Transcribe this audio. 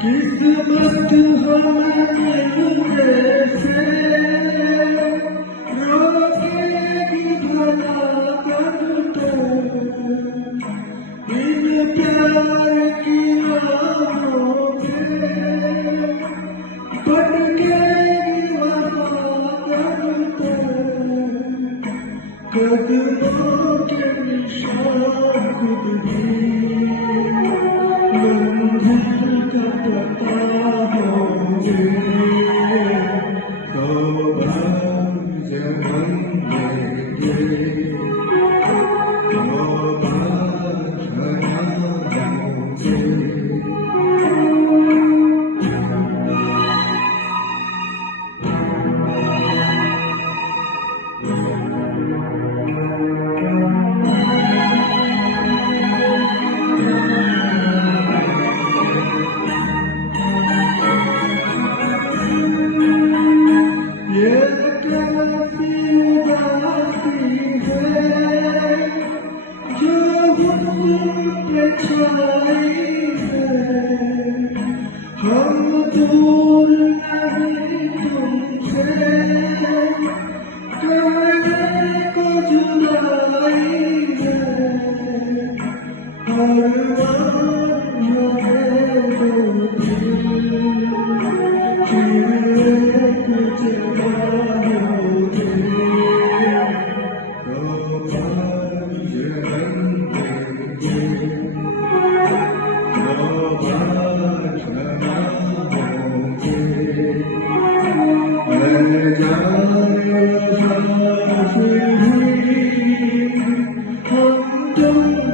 किस्मत हमें से रोकेगी भला करते इन प्यार की राहों में भटकेगी वफा करते कदमों के निशान खुद भी मंजिल का पता होंगे तो बार जन्म लेंगे तो बार खड़ा होंगे हम दूर नहीं तुमसे कहने को जुदाई है हर बार मेरे फिर एक जगह होते तो बार जन्म देंगे हम तुम